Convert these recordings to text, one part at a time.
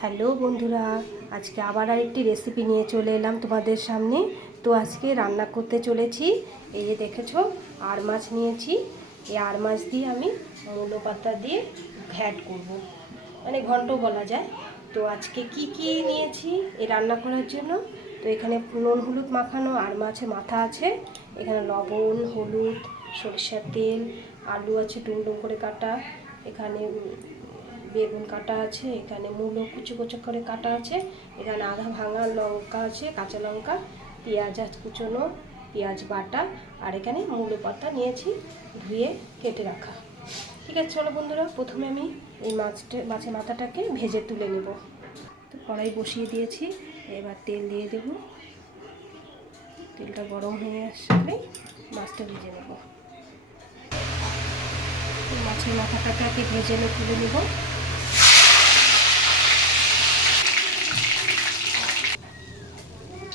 Hello বন্ধুরা, আজকে আবার আরেকটি রেসিপি নিয়ে চলে এলাম তোমাদের সামনে। তো আজকে রান্না করতে চলেছি, এই যে দেখেছ, আর মাছ নিয়েছি। এই আর মাছ দিয়ে আমি মূলো পাতা দিয়ে ঘ্যাট করব। মানে ঘন্ট বলা যায়। তো আজকে কি কি নিয়েছি, এই রান্না করার জন্য? তো এখানে নুন, হলুদ মাখানো, আর মাছের মাথা আছে। এখানে লবণ, হলুদ, সরিষার তেল, আলু আছে টুনটুন করে কাটা। এখানে বেগুন কাটা আছে, এখানে মূলো কুচো কুচো করে কাটা আছে, এখানে আধা ভাঙা লঙ্কা আছে, কাঁচা লঙ্কা, পেঁয়াজ কুচোনো, পেঁয়াজ বাটা, আর এখানে মূলো পাতা নিয়েছি ধুয়ে কেটে রাখা। ঠিক আছে, চলো বন্ধুরা, প্রথমে আমি এই মাছটা, মাছের মাথাটাকে ভেজে তুলে নেব। তো কড়াই বসিয়ে দিয়েছি, এবার তেল দিয়ে দেব। তেলটা গরম হয়ে আসলে মাছটা ভেজে নেব। মাছের মাথাটাকে ভেজে তুলে নেব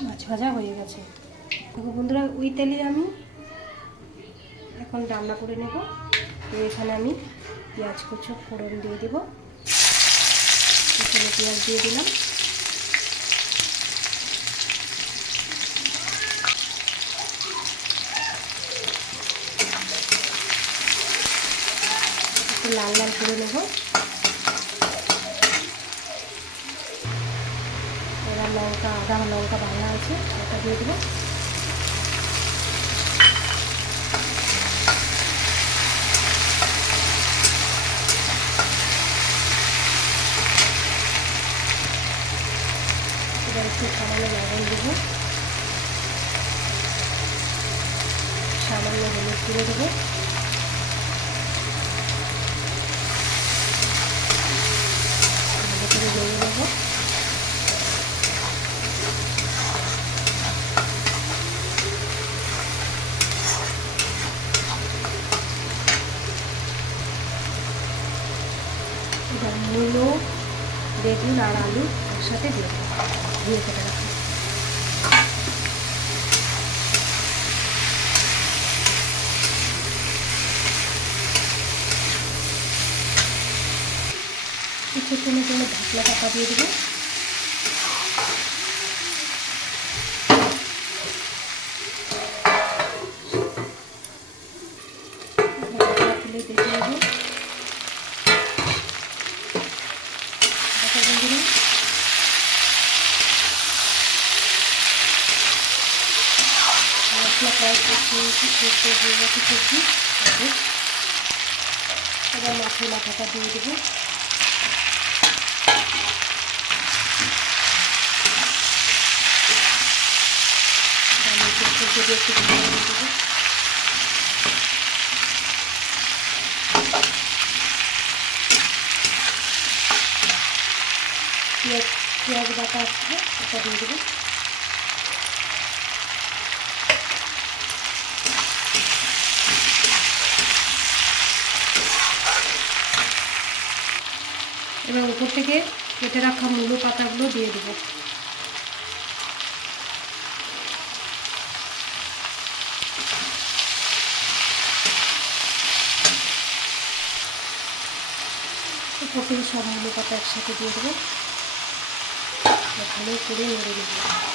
মাছ ভাজা হয়ে গেছে। দেখো বন্ধুরা, ওই তেলে আমি এখন রান্না করে নেব। তো এখানে আমি পেঁয়াজ কুচো, ফোড়ন দিয়ে দেব। এখানে পেঁয়াজ দিয়ে দিলাম। লাল লাল করে নেব। লঙ্কা, আদা লঙ্কা ভাঙা আছে ওটা দিয়ে দেবো। এবার সামান্য লবণ দেবো। সামান্য হলুদ গুঁড়ো দেবো ভালো করে নেড়ে নেব এবার মূলো, বেগুন আর আলু একসাথে দিয়ে দিয়ে কেটে রাখব। কিছুক্ষণের জন্য ঢাকনা টাকা দিয়ে দেবো। খুলে দেখে নেব দেখো বন্ধুরা মশলা প্রায় কষিয়েছি করতে হয়ে গেছে সবজি এবার মাছের মাথাটা দিয়ে দেবো দিয়ে একটু দেবো পেঁয়াজ পেঁয়াজ বাটা আছে ওটা দিয়ে দেবো। এবার উপর থেকে কেটে রাখা মূলো পাতাগুলো দিয়ে দেবো। উপর থেকে সব মূলো পাতা একসাথে দিয়ে দেবো। ভালো করে নেড়ে দেবো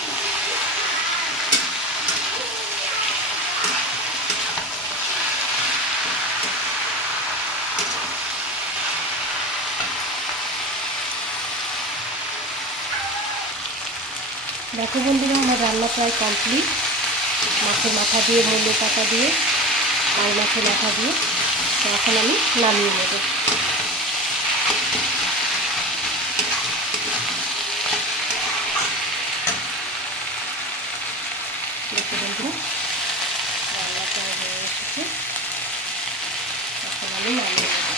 দেখো বন্ধুরা, আমার রান্না প্রায় কমপ্লিট মাছের মাথা দিয়ে মূল্য পাতা দিয়ে, আর মাছের মাথা দিয়ে। এখন আমি নামিয়ে নেব। রান্না হয়ে এসেছে। এখন আমি নামিয়ে নেব।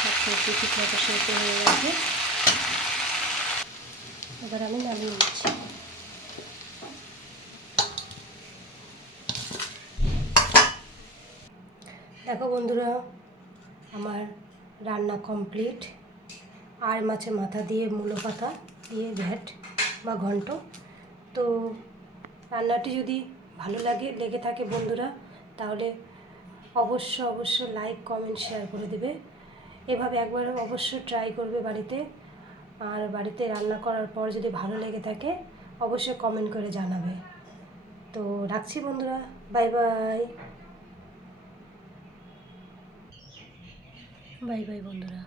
সব সবজি ঠিকমতো সেদ্ধ হয়ে গেছে। এবার আমি নামিয়ে নিচ্ছি। দেখো বন্ধুরা, আমার রান্না কমপ্লিট। আর মাছের মাথা দিয়ে মূলো পাতা দিয়ে ভ্যাট বা ঘন্ট। তো রান্নাটি যদি ভালো লাগে, লেগে থাকে বন্ধুরা, তাহলে অবশ্য অবশ্য লাইক কমেন্ট শেয়ার করে দেবে। এভাবে একবার অবশ্য ট্রাই করবে বাড়িতে। আর বাড়িতে রান্না করার পর যদি ভালো লেগে থাকে, অবশ্যই কমেন্ট করে জানাবে। তো রাখছি বন্ধুরা বাই বাই বাই বাই বন্ধুরা।